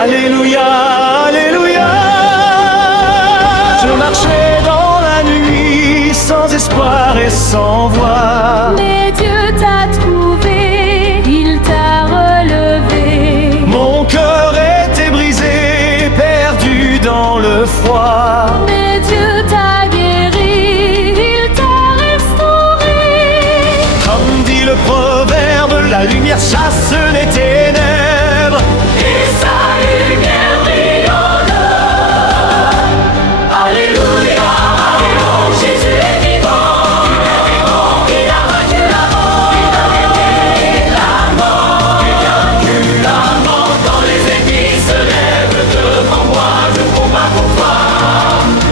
Alléluia, Alléluia. Je marchais dans la nuit sans espoir et sans voix. Mais Dieu t'a trouvé, il t'a relevé. Mon cœur était brisé, perdu dans le froid. Mais Dieu t'a guéri, il t'a restauré. Comme dit le proverbe, la lumière chasse les ténèbres. Et sa lumière brillante. Alléluia, Alléluia. Jésus est vivant, il a vaincu la mort, il a vaincu la mort, il a vaincu la mort. Quand les ennemis se lèvent devant moi, je combats pour toi.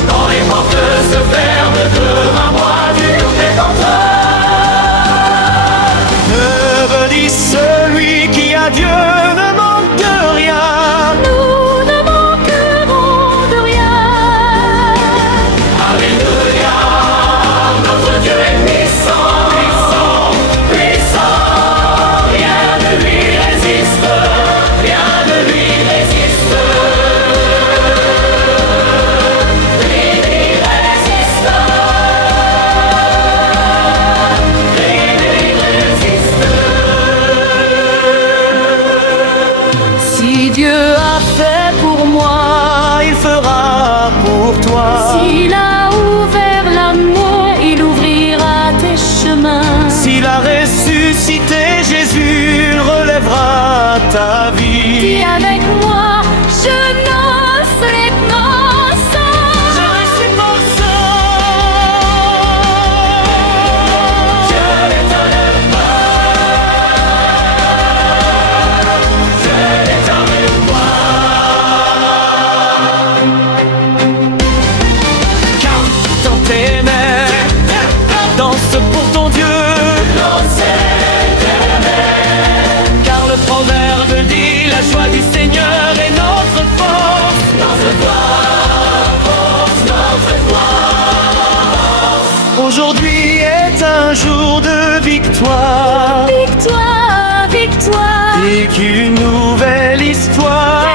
Quand les portes se ferment devant moi, tu nous défends. Heureux dit celui qui a Dieu ne manque rien. Nous ne manquerons de rien. Alléluia, Notre Dieu est puissant, puissant, puissant. Rien ne lui résiste, rien ne lui résiste. Rien ne lui résiste. Rien ne lui résiste. si Dieu a fait pour moi, il fera pour toi. S'il a ouvert la mer, il ouvrira tes chemins. S'il a ressuscité Jésus, il relèvera ta vie. Dis avec moi, je n'ose les Je suis pour ça. Je n'étonne pas. Je n'étonne Car dans tes mains, danse pour ton Dieu. Car le proverbe dit la joie du Seigneur est notre force. Aujourd'hui est un jour de victoire Victoire, victoire. et qu'une nouvelle histoire.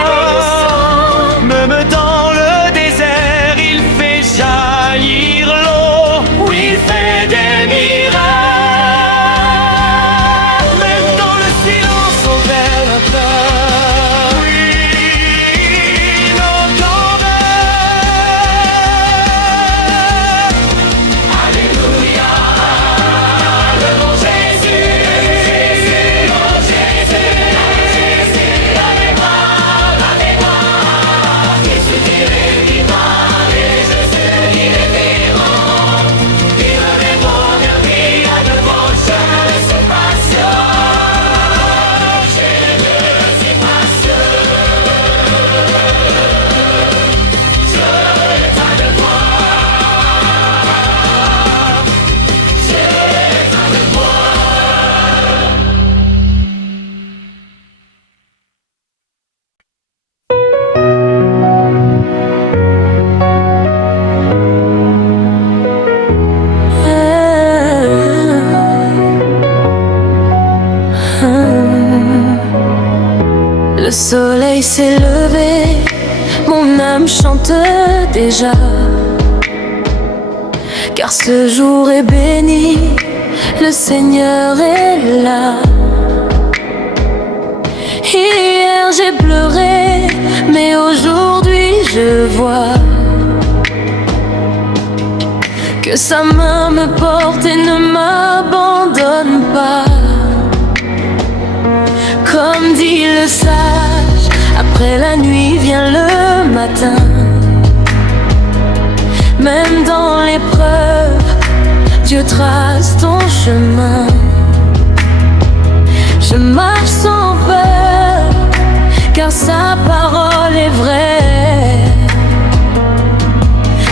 Même dans le désert, il fait jaillir l'eau. Oui, il fait des miracles. Même dans le silence, on réveille. Oui, il entend. Alléluia. Devant Jésus, Jésus, oh Jésus, Jésus, avec moi, Jésus il est vivant et Jésus il est vivant. Il me met mon vie à devant, je suis patient. Je suis patient. Je t'aime moi. Je t'aime moi. Le soleil s'est levé, mon âme chante déjà. Car ce jour est béni, le Seigneur est là. Hier j'ai pleuré, mais aujourd'hui je vois que sa main me porte et ne m'abandonne pas. Comme dit le sage, après la nuit vient le matin. Même dans l'épreuve, Dieu trace ton chemin. Je marche sans peur, car sa parole est vraie.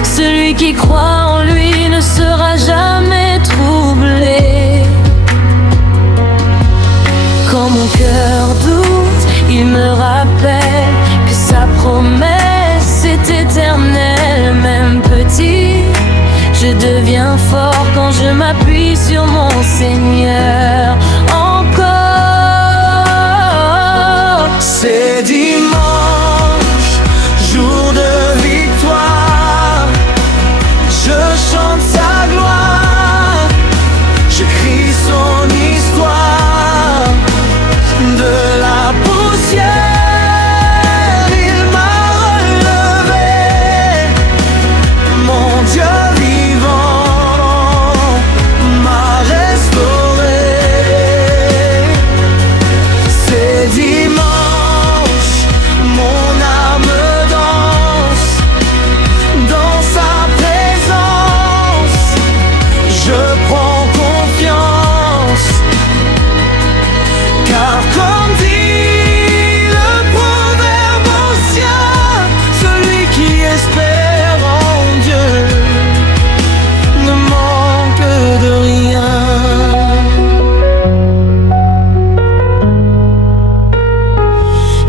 Celui qui croit en lui ne sera jamais troublé. Quand mon cœur doute, il me rappelle que sa promesse est éternelle. Même petit, je deviens fort quand je m'appuie sur mon Seigneur. Encore, C'est dimanche.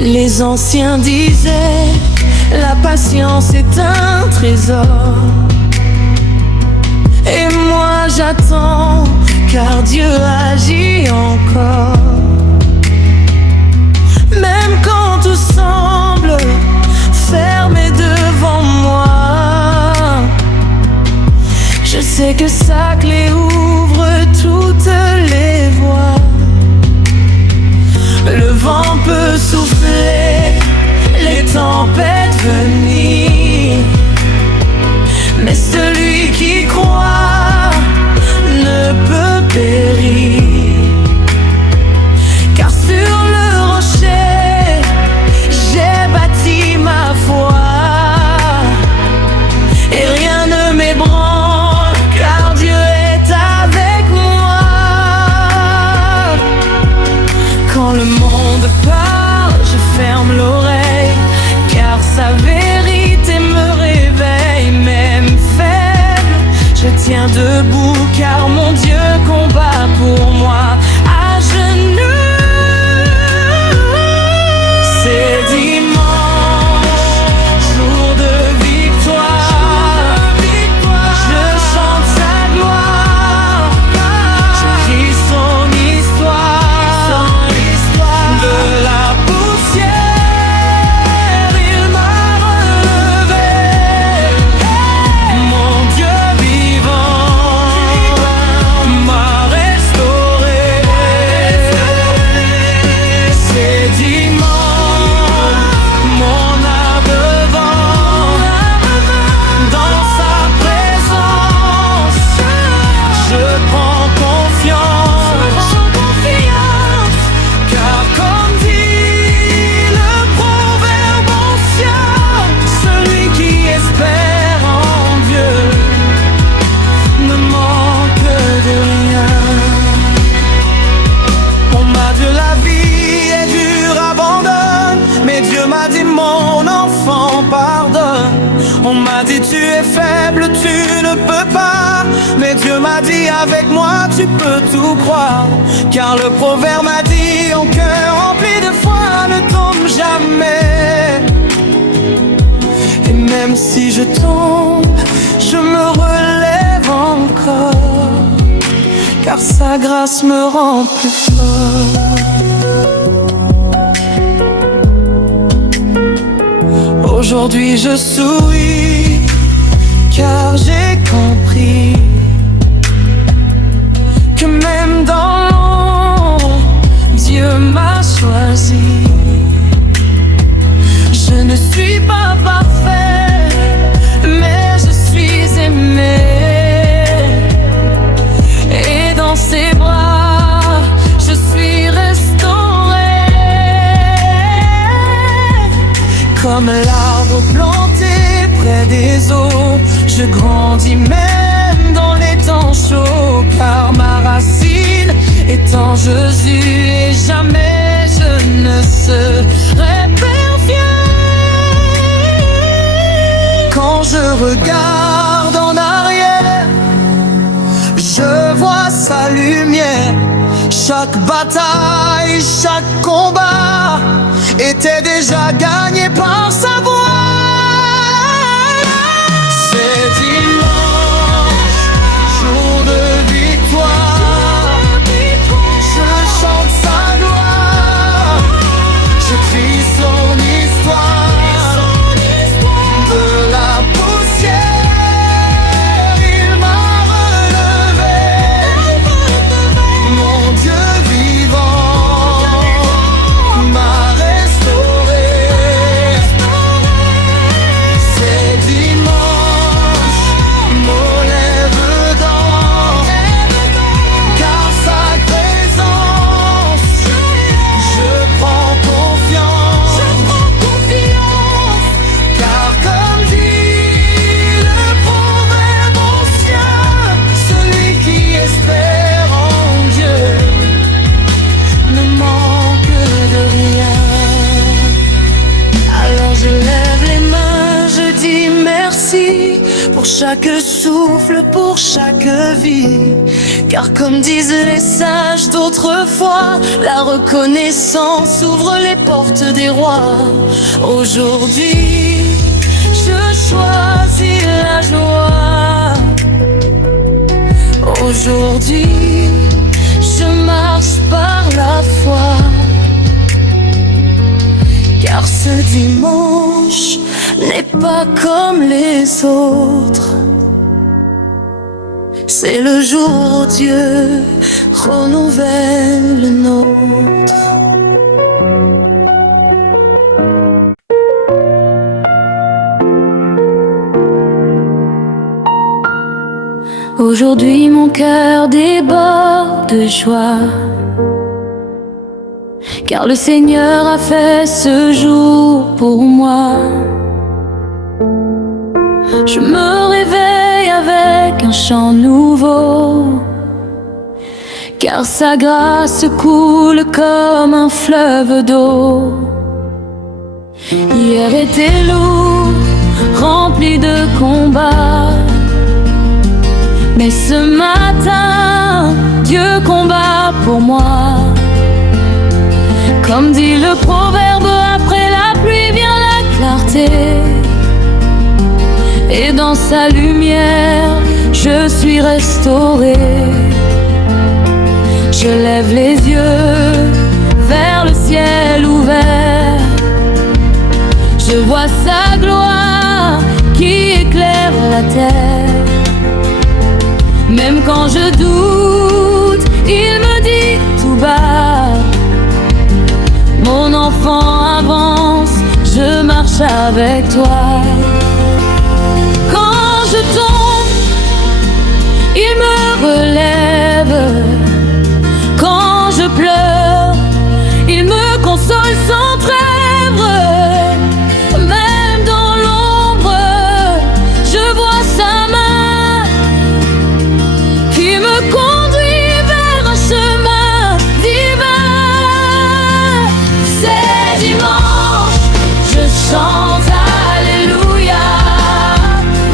Les anciens disaient, la patience est un trésor. Et moi j'attends, car Dieu agit encore. Même quand tout semble fermé devant moi, je sais que sa clé ouvre toutes les voies. Le vent peut souffler, les tempêtes venir, mais celui qui croit ne peut périr. Car sur le rocher, j'ai bâti ma foi, et rien ne m'ébranle, car Dieu est avec moi. Quand le monde parle, je ferme l'oreille, car sa vérité me réveille. Même faible, je tiens debout, car mon Dieu combat pour moi. À genoux, c'est dimanche, jour de victoire. Je chante sa gloire, je crie son histoire. De la poussière, il m'a relevé. Mon Dieu vivant m'a restauré. C'est dimanche, mon abreuvant. Dans sa présence, je prends confiance. Car comme dit le proverbe ancien, celui qui espère en Dieu ne manque de rien. On m'a dit la vie est dure, abandonne, mais Dieu m'a dit mon enfant pardonne. On m'a dit tu es faible, tu ne peux pas, mais Dieu m'a dit avec moi tu peux tout croire. Car le proverbe m'a dit au cœur rempli de foi ne tombe jamais. Et même si je tombe, je me relève encore, car sa grâce me rend plus fort. Aujourd'hui je souris, car j'ai compris que même dans l'ombre, Dieu m'a choisi. Je ne suis pas parfait, mais je suis aimé. Et dans ses bras, je suis restauré. Comme l'arbre planté près des eaux, je grandis même dans les temps chauds. Car ma racine est en Jésus, et jamais je ne serai perfide. Quand je regarde en arrière, je vois sa lumière. Chaque bataille, chaque combat était déjà gagné par sa voix. C'est dimanche, jour de victoire. Je chante sa gloire, je crie son histoire. De la poussière, il m'a relevé. Mon Dieu vivant m'a restauré. chaque souffle, pour chaque vie. Car comme disent les sages d'autrefois, la reconnaissance ouvre les portes des rois. Aujourd'hui, je choisis la joie. Aujourd'hui, je marche par la foi. Car ce dimanche n'est pas comme les autres. C'est le jour où Dieu renouvelle le nôtre. Aujourd'hui mon cœur déborde de joie, car le Seigneur a fait ce jour pour moi. Je me réveille avec un chant nouveau, car sa grâce coule comme un fleuve d'eau. Hier était lourd, rempli de combats, mais ce matin, Dieu combat pour moi. Comme dit le proverbe, après la pluie vient la clarté. Et dans sa lumière, je suis restauré. Je lève les yeux vers le ciel ouvert. Je vois sa gloire qui éclaire la terre. Même quand je doute, il me dit tout bas: mon enfant, avance, je marche avec toi. Quand je tombe, il me relève. Quand je pleure, il me console sans trêve. Même dans l'ombre, je vois sa main qui me conduit vers un chemin divin. C'est dimanche, je chante Alléluia.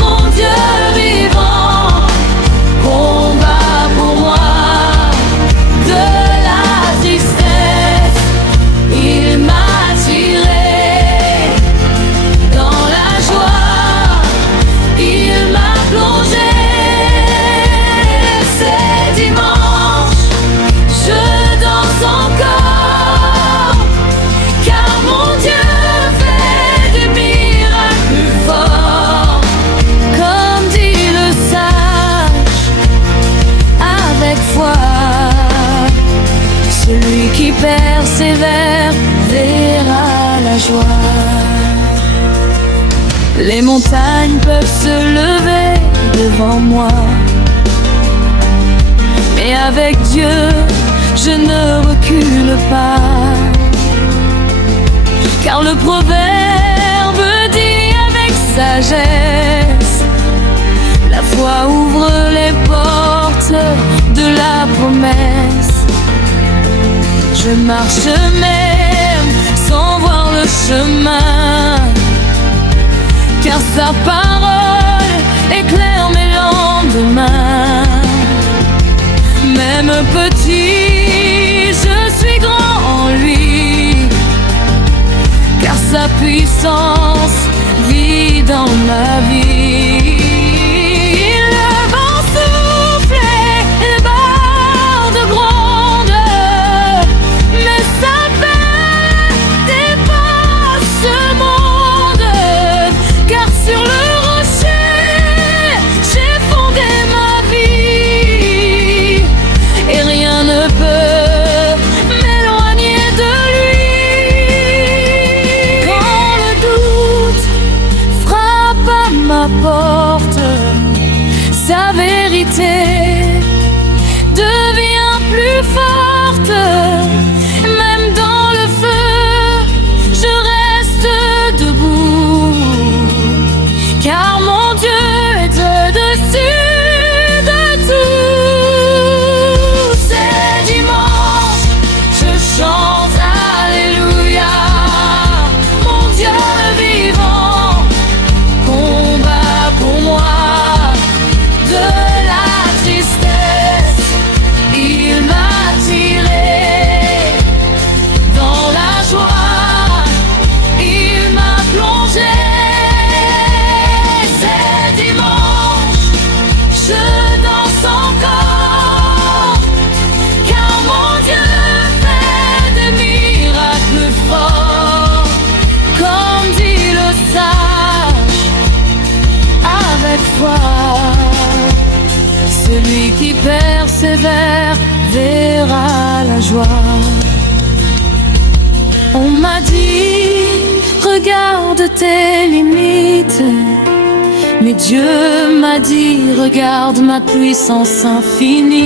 Mon Dieu vivant combat pour moi. De la tristesse, il m'a tiré. Dans la joie, il m'a plongé. C'est dimanche, je danse encore, car mon Dieu fait des miracles plus forts. Comme dit le sage, avec foi, celui qui persévère verra la joie. Les montagnes peuvent se lever devant moi, mais avec Dieu, je ne recule pas. Car le proverbe dit avec sagesse: la foi ouvre les portes de la promesse. Je marche même sans voir le chemin, car sa parole éclaire mes lendemains. Même petit, je suis grand en lui, car sa puissance vit dans ma vie. Le vent souffle et les bardes grondent, mais sa paix dépasse ce monde. Car sur le rocher, j'ai fondé ma vie, et rien ne peut m'éloigner de lui. Quand le doute frappe à ma porte, qui persévère verra la joie. On m'a dit, regarde tes limites, mais Dieu m'a dit, regarde ma puissance infinie.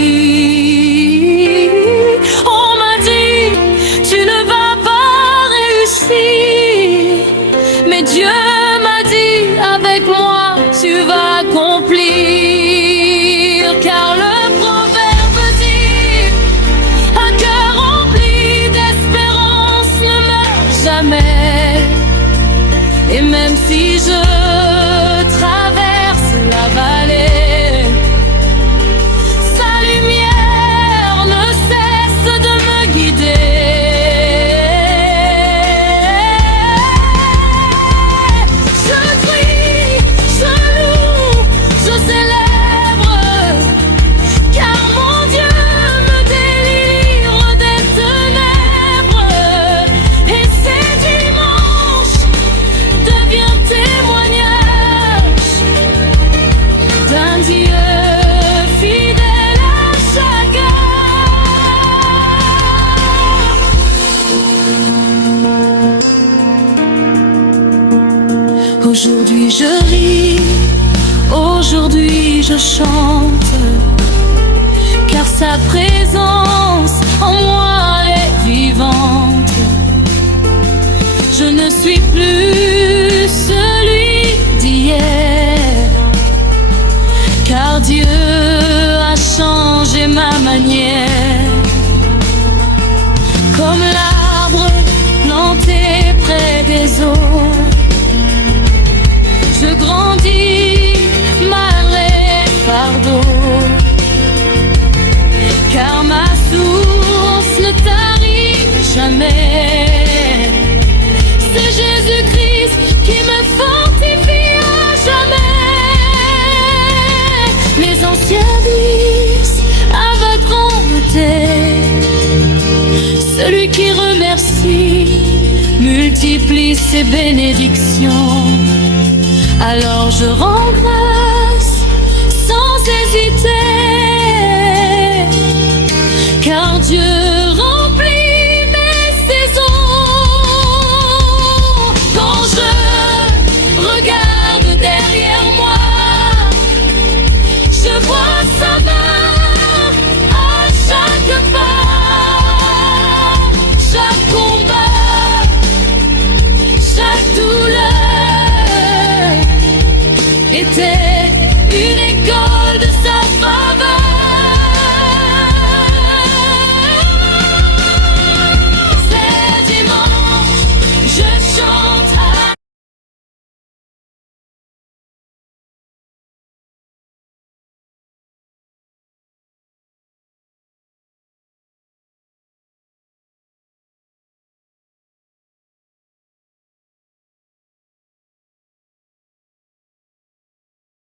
On m'a dit, tu ne vas pas réussir, mais Dieu m'a dit, avec moi tu vas accomplir. Car le proverbe dit, un cœur rempli d'espérance ne meurt jamais. Et même si je traverse la vallée, sa lumière ne cesse de me guider. Je crie, je loue, je célèbre, car mon Dieu me délivre des ténèbres. Et ces dimanches devient témoignage d'un Dieu fidèle à chaque heure. Aujourd'hui je ris, aujourd'hui je chante, car sa présence en moi est vivante. Je ne suis plus celui d'hier, car Dieu a changé ma manière. Comme l'arbre planté près des eaux, je grandis malgré fardeau, car ma source ne tarit jamais. C'est Jésus-Christ qui me fortifie à jamais. Les anciens disent à votre honte, celui qui remercie multiplie ses bénédictions. Alors je rends grâce sans hésiter, car Dieu remplit mes saisons. Quand je regarde derrière moi, je vois sa main à chaque pas, chaque combat, chaque douleur était